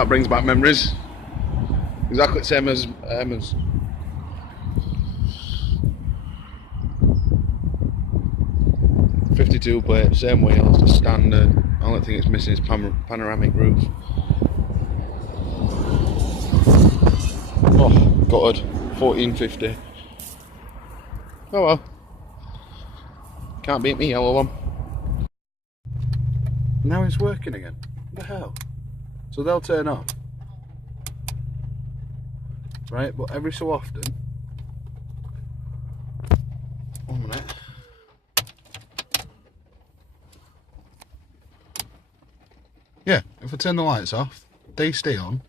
That brings back memories. Exactly the same as Emma's. .52 plate, same wheels, just standard. Only thing it's missing is panoramic roof. Oh, gutted. 1450. Oh well. Can't beat me, yellow one. Now it's working again. What the hell? So they'll turn off. Right, but every so often. 1 minute. Yeah, if I turn the lights off, they stay on.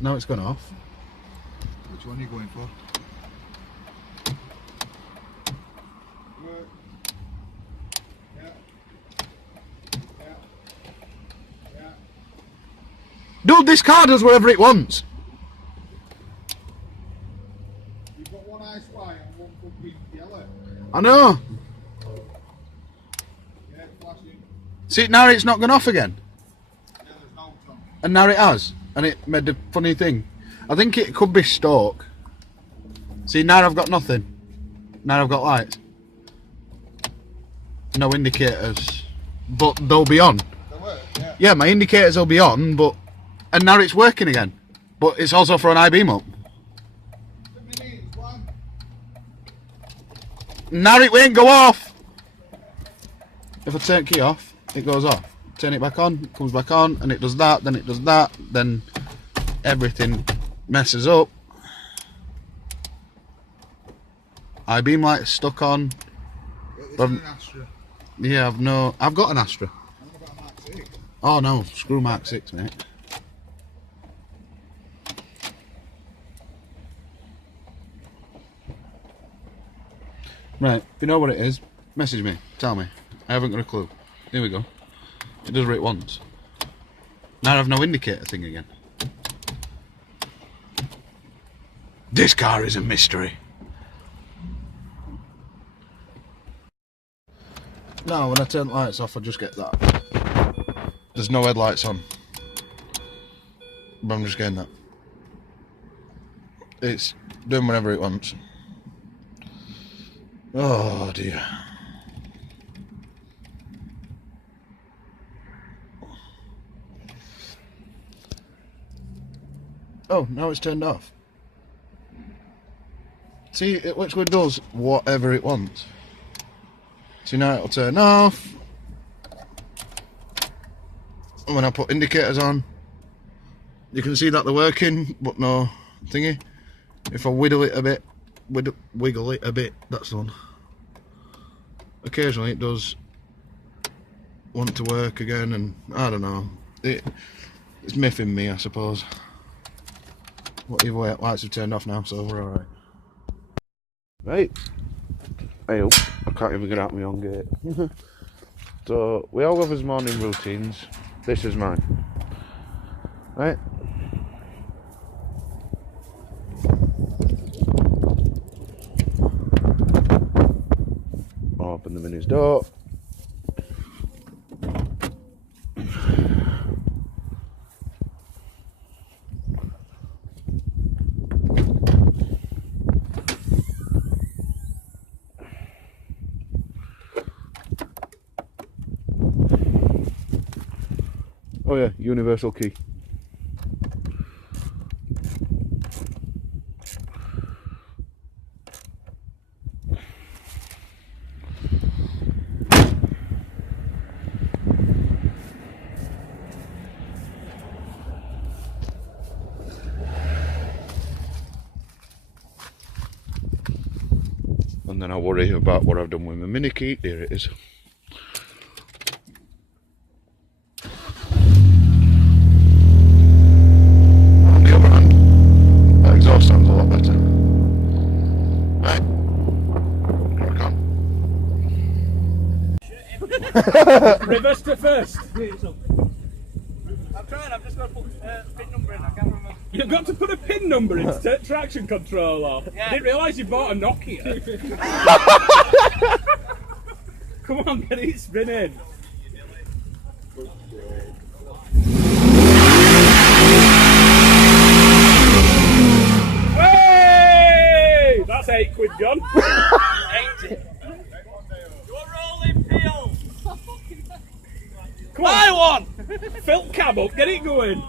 Now it's gone off. Which one are you going for? Dude, this car does whatever it wants. You've got one ice white and one fucking yellow. I know. Yeah, flashing. See, now it's not gone off again. Yeah, there's no ton. And now it has. And it made a funny thing. I think it could be stock. See, now I've got nothing. Now I've got lights. No indicators. But they'll be on. They work, yeah. Yeah, my indicators will be on, but... And now it's working again. But it's also for an I-beam up. Now it won't go off. If I turn key off, it goes off. Turn it back on, it comes back on, and it does that, then it does that, then everything messes up. I-beam light stuck on. It's an Astra. Yeah, I've got an Astra. I've got a Mark 6. Oh no, screw Mark 6, mate. Right, if you know what it is, message me, tell me. I haven't got a clue. Here we go. It does what it wants. Now I have no indicator thing again. This car is a mystery. No, when I turn the lights off, I just get that. There's no headlights on. But I'm just getting that. It's doing whatever it wants. Oh dear. Oh, now it's turned off. See, it literally does whatever it wants. See, now it'll turn off. And when I put indicators on, you can see that they're working, but no thingy. If I wiggle it a bit, that's on. Occasionally it does want to work again, and I don't know. It's miffing me, I suppose. But either way, lights have turned off now, so we're alright. Right. I hope. I can't even get out my own gate. So, we all have his morning routines. This is mine. Right? Open the mini's door. Oh yeah, universal key. And then I worry about what I've done with my mini key. Here it is. On the other hand, that exhaust sounds a lot better. Right, crack on. Reverse to first. I'm trying, I've just got to put pin number in, I can't remember. You've got to put a pin number in to take traction control off. Yeah. I didn't realise you bought a Nokia. Come on, get it spinning. quid, John. 80. You're rolling peel. Come on. Buy one. Fill cab up, get it going.